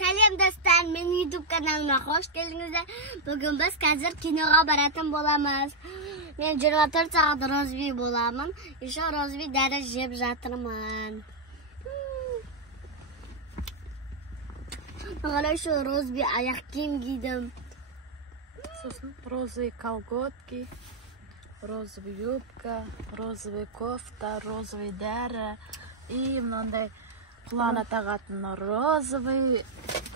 Сәлем достар, менің YouTube каналыма қош келдіңіздер. Бүгін біз қазір киноға баратын боламыз. Мен 24 сағат розби боламын. Еще розби дәрі жеп жатырмын. Маған еще розби аяқ киім кидім. Сосын розовый колготки, розовый юбка, розовый кофта, розовый дәрі. И мынандай құлағына тағатын розовый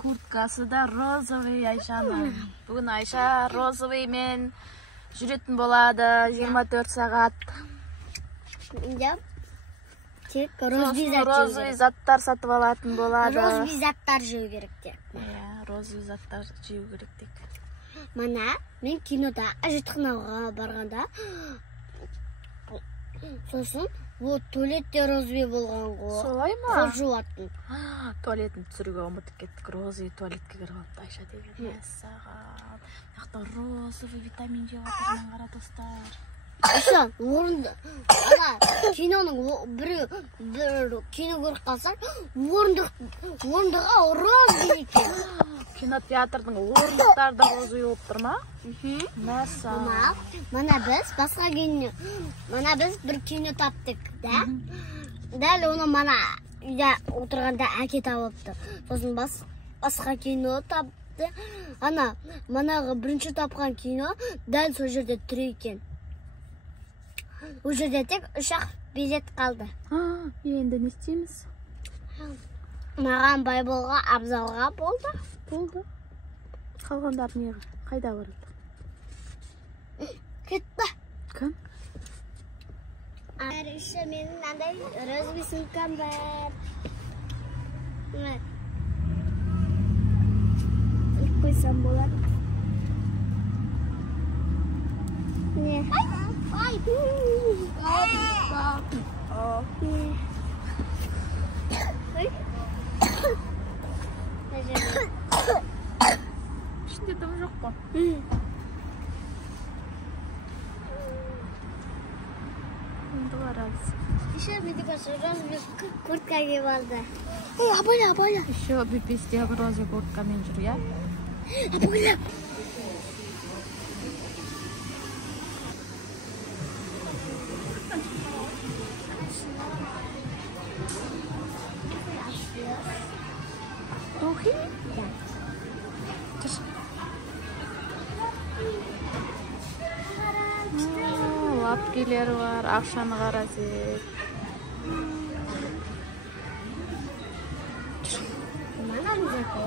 курткасы да розовый Айшаның. Бүгін Айша розовый мен жүретін болады 24 сағат. Тек розовый заттар сатып алатын болады. Розовый заттар жеу керек тек. Розовый заттар жеу керек тек. Мана, мен кинода ажитханауға барғанда, сосын туалетте розовый болған ғой. Солай ма? Қол жуатын. Туалетін түсіруге ұмытып кеттік. Розовый туалетке кіріп алыпты Айша деген. Мәссаған. Яқта розовый витамин жеп жатырмын қара достар. Еще орынды. Киноның бір кино көріп қалсаң, орындыға розовый екен. Кинотеатрдың орындықтары да розовый болып тұр ма? Мәссаған. Мана біз бір кино таптық, да? Дәл оны мана үйде отырғанда әке тауыпты. Сосын басқа кино тапты. Манағы бірінші тапқан кино дәл сол жерде тұр екен. Ол жерде тек ұшақ билет қалды. Енді не істейміз? Маған Байболға, Абзалға болды. Қалғандар не қайда барады? Кетті. Кім? Еще менің андай розовый сумкам бар. Іліп қойсам болады. Не? Ай! Ішінде дым жоқ па? Енді қарамыз. Еще менде розовый куртка киіп алды. Абайла. Еще бипестегі розовый курткамен жүр, я? Абайла. Духи? Да. Лапкелері бар, ақшаны қарасек. Мана музыка.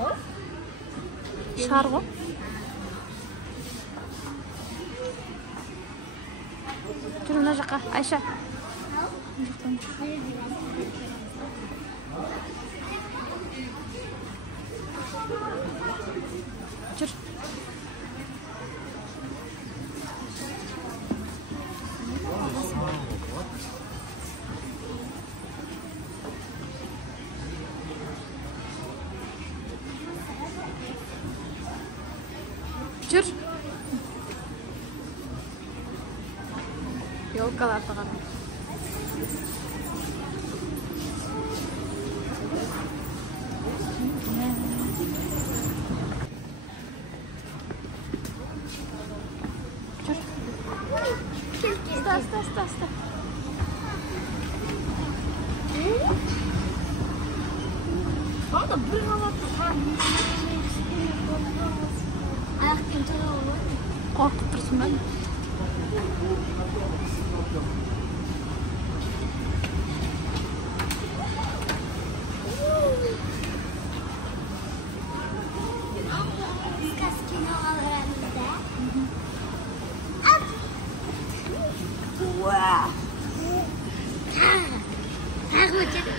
Шар ғой? Жүр мына жаққа, Айша. Жүр. Жүр. Елкаларды қара. Ста. Ана бір қалапты. Аяқтың тұра ғой. Қорқып тұрсың ба? Біз киноға барамыз да. Тағы өтеді.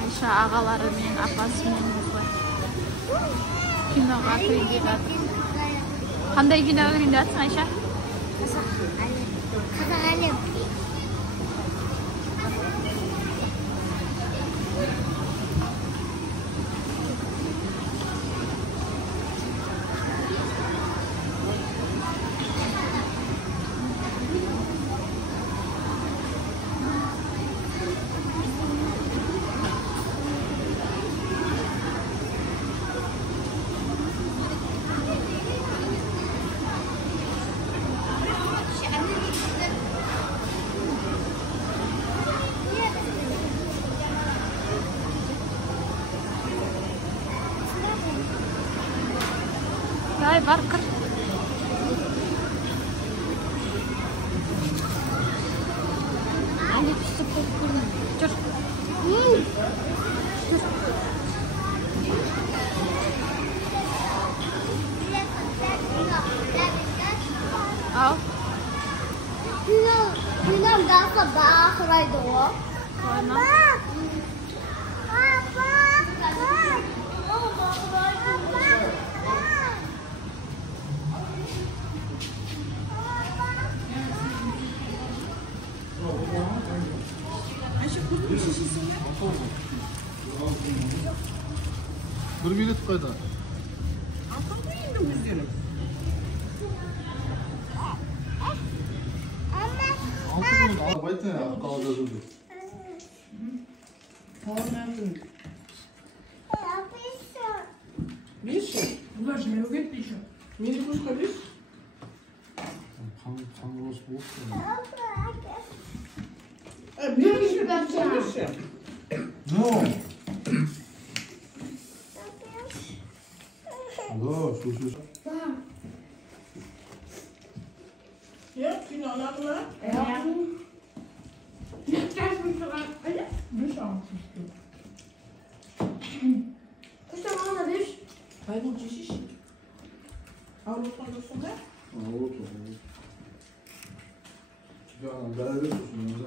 Айша ағалары мен апасы мен киноға көрінген жатыр. Қандай киноға көрінген жатсың, Айша? Қазақ әлем. Давай, бар, кір. Әлі түсіп болып көрмей. Жүр. Ал. Günüm daha sıraydı o. Koyma. Bir bilet koydu. Baytın ya, kalacağız öyle. Видишь? Влажно, его говорит еще. Мини кушка, видишь? Kan ros bu. Bir kişi bakacağım. No. Alo, şu. Ya, kino alakla. Ja. Kijk me zo aan. Dus aan. Kuşta bana da bir. Hayır, bu şiş. Avrupa konusunda. Oldu. Ya, beraber olsun.